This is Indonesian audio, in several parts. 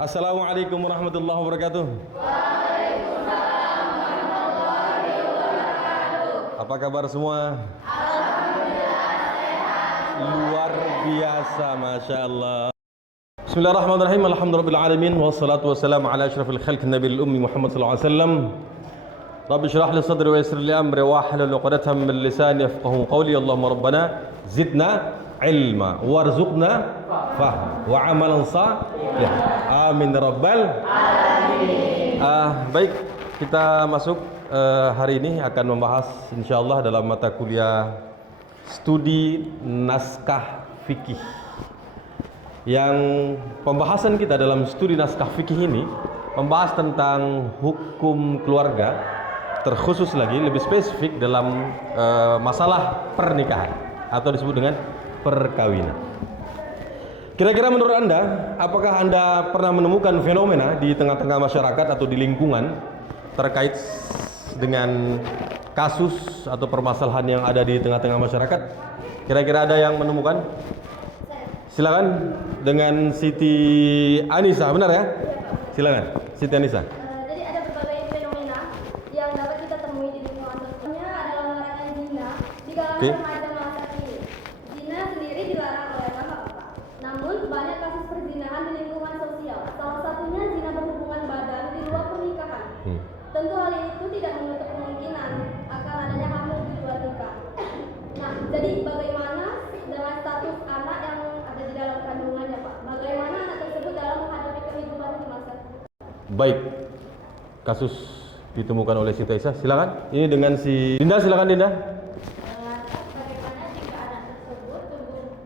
Assalamualaikum warahmatullahi wabarakatuh. Waalaikumsalam warahmatullahi wabarakatuh. Apa kabar semua? Alhamdulillah sehat. Luar biasa, Masya Allah. Bismillahirrahmanirrahim. Alhamdulillahirrahmanirrahim. Wassalatu wassalamu ala asyrafil khalq Nabil Ummi Muhammad sallallahu alaihi wasallam. Rabbi syrah li sadri wa yassir li amri wa hlul 'uqdatam min lisani yafqahu qawli. Allahumma rabbana zidna ilma warzuqna fahma wa amalan salih. Amin rabbal alamin. Baik, kita masuk hari ini akan membahas insyaallah dalam mata kuliah studi naskah fikih. Yang pembahasan kita dalam studi naskah fikih ini membahas tentang hukum keluarga, terkhusus lagi lebih spesifik dalam masalah pernikahan atau disebut dengan perkawinan. Kira-kira menurut Anda, apakah Anda pernah menemukan fenomena di tengah-tengah masyarakat atau di lingkungan terkait dengan kasus atau permasalahan yang ada di tengah-tengah masyarakat? Kira-kira ada yang menemukan? Silakan dengan Siti Anissa, benar ya? Silakan, Siti Anissa. Jadi ada berbagai fenomena yang dapat kita temui di lingkungan sosialnya adalah larangan zina di kalangan remaja masa kini. Zina sendiri dilarang oleh agama, Bapak. Namun banyak kasus perzinahan di lingkungan sosial. Salah satunya zina berhubungan badan di luar pernikahan. Tentu hal itu tidak menutup kemungkinan akan adanya hamil di luar nikah. Nah, jadi bagaimana dengan status anak yang ada di dalam kandungannya, Pak? Bagaimana anak tersebut dalam menghadapi kehidupan di masa depan? Baik, kasus ditemukan oleh Siti Aisyah. Silakan. Ini dengan si Dinda, silakan Dinda. Bagaimana jika anak tersebut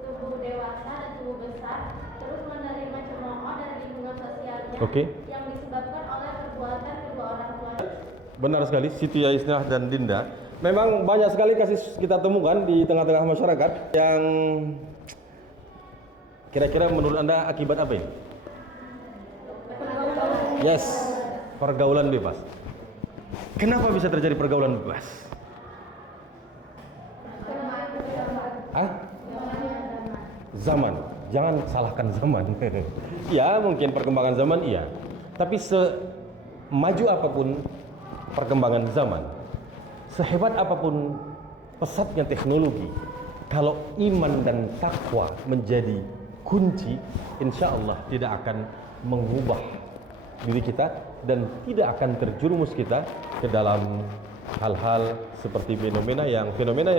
tumbuh dewasa dan tumbuh besar, terus menerima cemooh dari lingkungan sosialnya yang disebabkan oleh perbuatan kedua orang tuanya? Benar sekali, Siti Aisyah dan Dinda. Memang banyak sekali kasus kita temukan di tengah-tengah masyarakat yang kira-kira menurut Anda akibat apa ini? Yes, pergaulan bebas. Kenapa bisa terjadi pergaulan bebas? Zaman. Jangan salahkan zaman. Ya, mungkin perkembangan zaman iya. Tapi semaju apapun perkembangan zaman, sehebat apapun pesatnya teknologi, kalau iman dan takwa menjadi kunci, insya Allah tidak akan mengubah diri kita dan tidak akan terjerumus kita ke dalam hal-hal seperti fenomena yang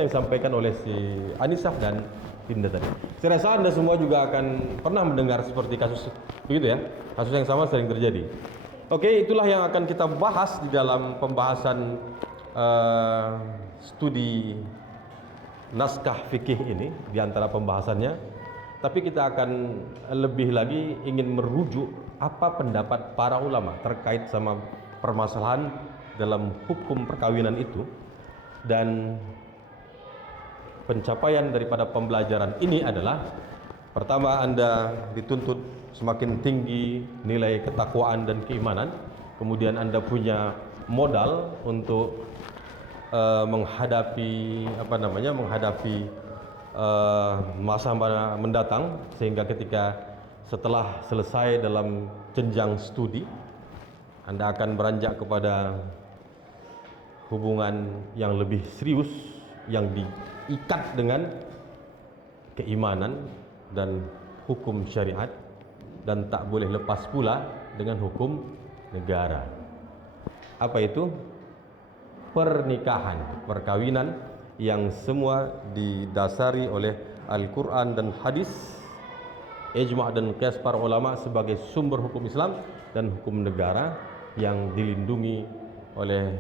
disampaikan oleh si Anissa dan Dinda tadi. Saya rasa Anda semua juga akan pernah mendengar seperti kasus begitu ya. Kasus yang sama sering terjadi. Oke, itulah yang akan kita bahas di dalam pembahasan studi naskah fikih ini di antara pembahasannya. Tapi kita akan lebih lagi ingin merujuk apa pendapat para ulama terkait sama permasalahan dalam hukum perkawinan itu, dan pencapaian daripada pembelajaran ini adalah pertama, Anda dituntut semakin tinggi nilai ketakwaan dan keimanan, kemudian Anda punya modal untuk menghadapi masa mendatang, sehingga ketika setelah selesai dalam jenjang studi Anda akan beranjak kepada hubungan yang lebih serius yang diikat dengan keimanan dan hukum syariat, dan tak boleh lepas pula dengan hukum negara. Apa itu? Pernikahan, perkawinan yang semua didasari oleh Al-Quran dan hadis, ijma' dan qiyas para ulama sebagai sumber hukum Islam dan hukum negara yang dilindungi oleh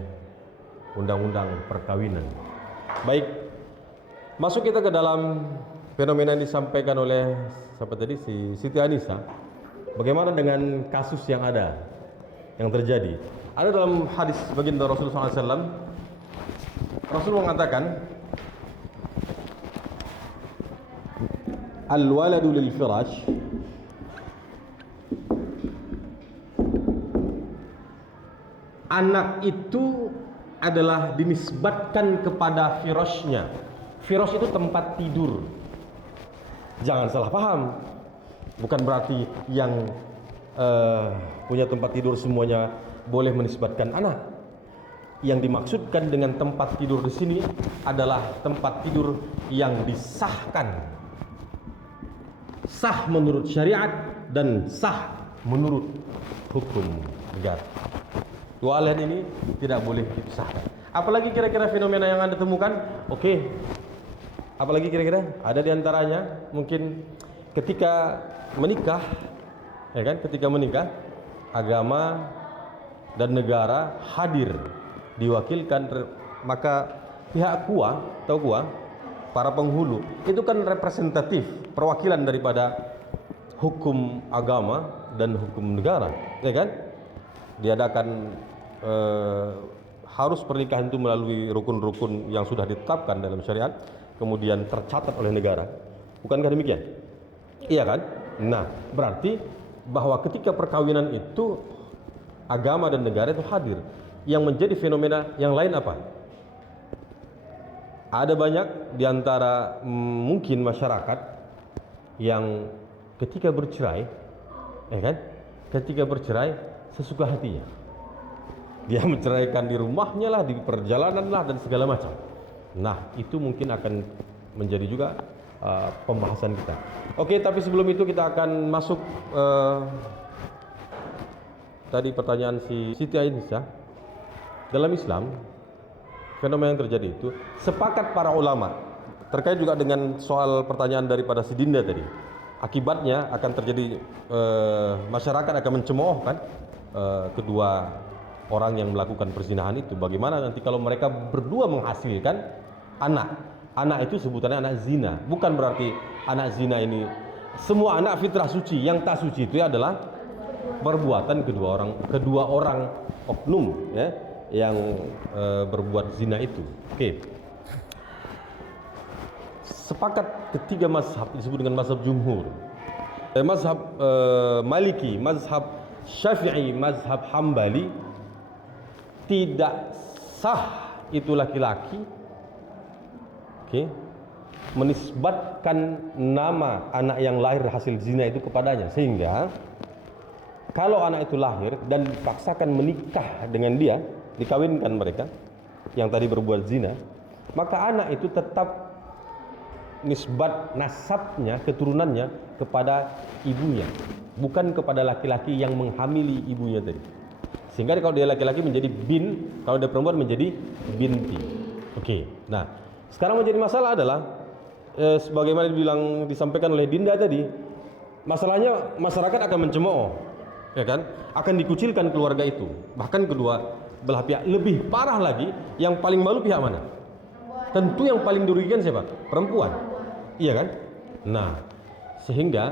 undang-undang perkawinan. Baik, masuk kita ke dalam fenomena yang disampaikan oleh siapa tadi, si Siti Anissa. Bagaimana dengan kasus yang ada, yang terjadi? Ada dalam hadis baginda Rasulullah SAW. Rasul mengatakan, al-waladu lil firash, anak itu adalah dinisbatkan kepada firashnya. Firash itu tempat tidur. Jangan salah paham. Bukan berarti yang punya tempat tidur semuanya boleh menisbatkan anak. Yang dimaksudkan dengan tempat tidur di sini adalah tempat tidur yang disahkan, sah menurut syariat dan sah menurut hukum negara. Dua hal ini tidak boleh dipisahkan. Apalagi kira-kira fenomena yang Anda temukan? Oke. Apalagi kira-kira? Ada di antaranya mungkin ketika menikah, ya kan? Ketika menikah, agama dan negara hadir, diwakilkan, maka pihak KUA, tahu KUA, para penghulu, itu kan representatif, perwakilan daripada hukum agama dan hukum negara, ya kan? Diadakan harus pernikahan itu melalui rukun-rukun yang sudah ditetapkan dalam syariat, kemudian tercatat oleh negara. Bukankah demikian? Iya kan? Nah, berarti bahwa ketika perkawinan itu agama dan negara itu hadir. Yang menjadi fenomena yang lain apa? Ada banyak di antara mungkin masyarakat yang ketika bercerai, ya kan? Ketika bercerai sesuka hatinya. Dia menceraikan di rumahnya lah, di perjalanan lah, dan segala macam. Nah, itu mungkin akan menjadi juga pembahasan kita. Oke, tapi sebelum itu kita akan masuk tadi pertanyaan si Siti Aisyah. Dalam Islam, fenomena yang terjadi itu sepakat para ulama terkait juga dengan soal pertanyaan daripada si Dinda tadi. Akibatnya akan terjadi masyarakat akan mencemoohkan kedua orang yang melakukan perzinahan itu. Bagaimana nanti kalau mereka berdua menghasilkan anak? Anak itu sebutannya anak zina. Bukan berarti anak zina ini semua anak fitrah suci. Yang tak suci itu adalah perbuatan kedua orang oknum, ya, yang berbuat zina itu. Oke. Sepakat ketiga mazhab disebut dengan mazhab jumhur. Mazhab Maliki, mazhab Syafi'i, mazhab Hambali, tidak sah itu laki-laki, menisbatkan nama anak yang lahir hasil zina itu kepadanya. Sehingga kalau anak itu lahir dan dipaksakan menikah dengan dia, dikawinkan mereka yang tadi berbuat zina, maka anak itu tetap nisbat nasabnya, keturunannya kepada ibunya, bukan kepada laki-laki yang menghamili ibunya tadi. Sehingga kalau dia laki-laki menjadi bin, kalau dia perempuan menjadi binti. Oke. Nah, sekarang menjadi masalah adalah sebagaimana disampaikan oleh Dinda tadi, masalahnya masyarakat akan mencemooh, ya kan? Akan dikucilkan keluarga itu. Bahkan kedua belah pihak. Lebih parah lagi, yang paling malu pihak mana? Tentu yang paling dirugikan siapa? Perempuan. Iya kan? Nah, sehingga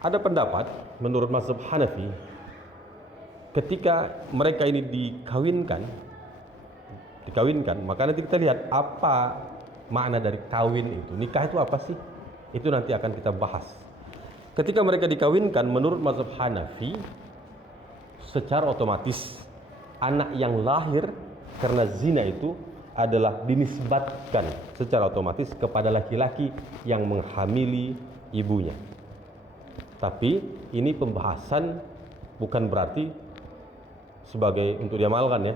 ada pendapat menurut mazhab Hanafi, ketika mereka ini dikawinkan, maka nanti kita lihat apa makna dari kawin itu. Nikah itu apa sih? Itu nanti akan kita bahas. Ketika mereka dikawinkan menurut mazhab Hanafi, secara otomatis anak yang lahir karena zina itu adalah dinisbatkan secara otomatis kepada laki-laki yang menghamili ibunya. Tapi ini pembahasan bukan berarti sebagai untuk diamalkan, ya.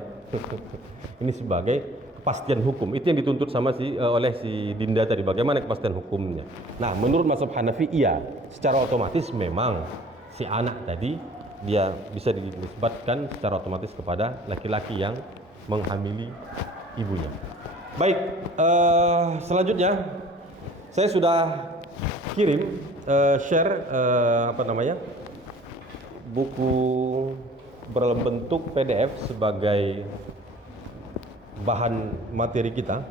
Ini sebagai kepastian hukum. Itu yang dituntut sama oleh si Dinda tadi, bagaimana kepastian hukumnya. Nah, menurut mazhab Hanafi iya, secara otomatis memang si anak tadi dia bisa dinisbatkan secara otomatis kepada laki-laki yang menghamili ibunya. Baik, selanjutnya saya sudah kirim share buku berdalam bentuk PDF sebagai bahan materi kita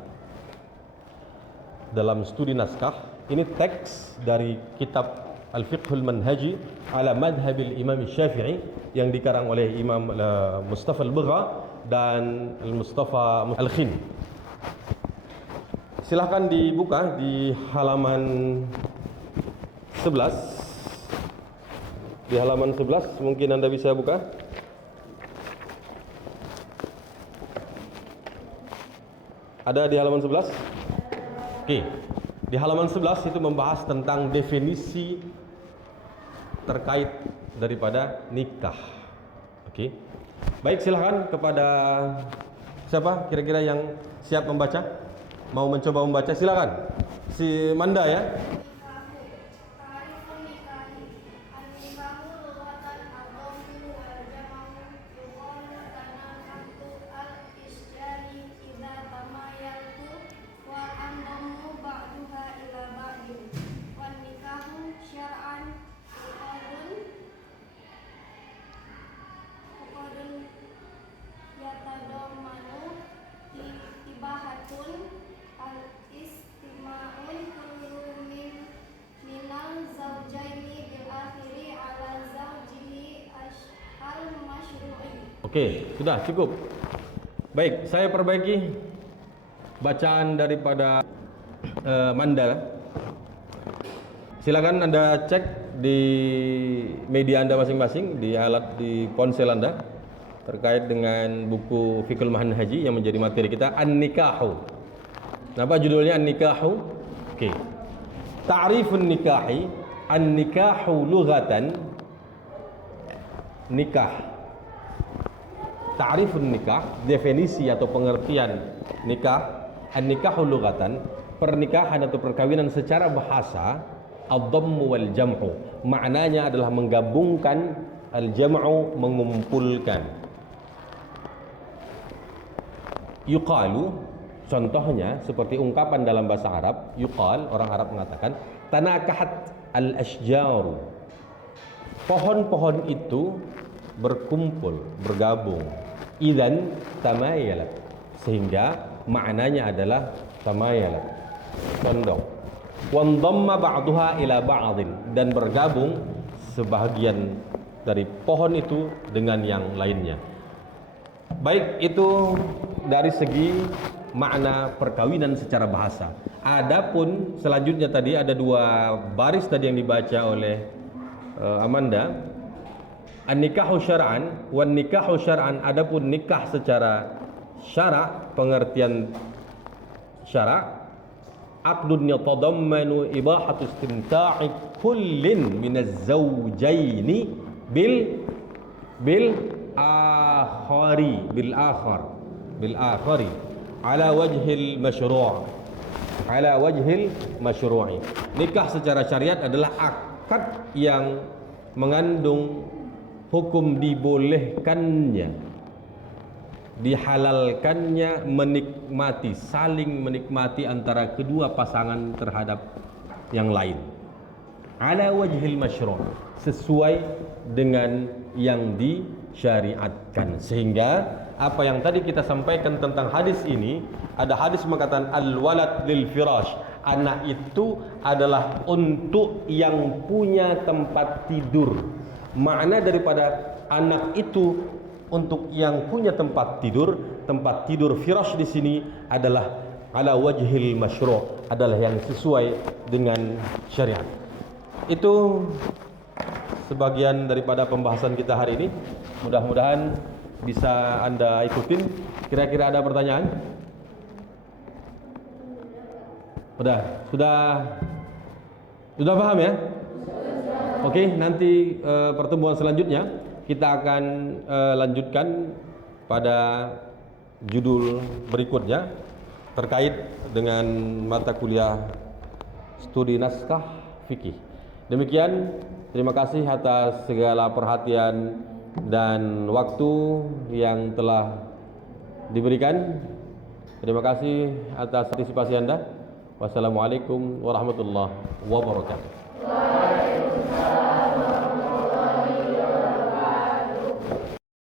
dalam studi naskah. Ini teks dari kitab Al-Fiqhul Manhaji ala Madhabil Imam Syafi'i yang dikarang oleh Imam Mustafa Al-Bagha dan Al-Mustafa Al-Khin. Silahkan dibuka di halaman 11. Di halaman 11 mungkin Anda bisa buka. Ada di halaman 11? Oke. Di halaman 11 itu membahas tentang definisi terkait daripada nikah. Oke. Baik, silahkan kepada siapa kira-kira yang siap membaca? Mau mencoba membaca, silakan. Si Manda ya. Oke, sudah cukup. Baik, saya perbaiki bacaan daripada Manda. Silakan Anda cek di media Anda masing-masing, di alat di ponsel Anda terkait dengan buku Fiqhul Manhaji yang menjadi materi kita, An-Nikahu. Apa judulnya An-Nikahu? Oke. Ta'rifun nikahi, An-Nikahu lughatan, nikah. Ta'rifun nikah, definisi atau pengertian nikah. An-nikahu lughatan, pernikahan atau perkawinan secara bahasa, ad-dhammu wal jam'u. Maknanya adalah menggabungkan, al-jam'u mengumpulkan. Yuqalu, contohnya seperti ungkapan dalam bahasa Arab, yuqal, orang Arab mengatakan, tanakahat al-ashjaru. Pohon-pohon itu berkumpul, bergabung. Idzan tamayalat, sehingga maknanya adalah tamayalat, condong. Wandhamma ba'daha ila ba'dhin, dan bergabung sebahagian dari pohon itu dengan yang lainnya. Baik, itu dari segi makna perkawinan secara bahasa. Adapun selanjutnya tadi ada dua baris tadi yang dibaca oleh Amanda. An-nikahu syar'an wan nikahu syar'an, adapun nikah secara syara', pengertian syara', aqdun yatadammanu ibahatu istimta'i kullin minaz zawjaini bil akhari ala wajhil masyru'i. Nikah secara syariat adalah akad yang mengandung hukum dibolehkannya, dihalalkannya, menikmati, saling menikmati antara kedua pasangan terhadap yang lain. Ala wajhil masyru', sesuai dengan yang disyariatkan. Sehingga apa yang tadi kita sampaikan tentang hadis ini, ada hadis mengatakan al-walad lil firash, anak itu adalah untuk yang punya tempat tidur. Makna daripada anak itu untuk yang punya tempat tidur firash di sini adalah ala wajhil masyru', adalah yang sesuai dengan syariat. Itu sebagian daripada pembahasan kita hari ini. Mudah-mudahan bisa Anda ikutin. Kira-kira ada pertanyaan? Sudah paham ya? Oke, nanti pertemuan selanjutnya kita akan lanjutkan pada judul berikutnya terkait dengan mata kuliah studi naskah fikih. Demikian, terima kasih atas segala perhatian dan waktu yang telah diberikan. Terima kasih atas partisipasi Anda. Wassalamualaikum warahmatullahi wabarakatuh.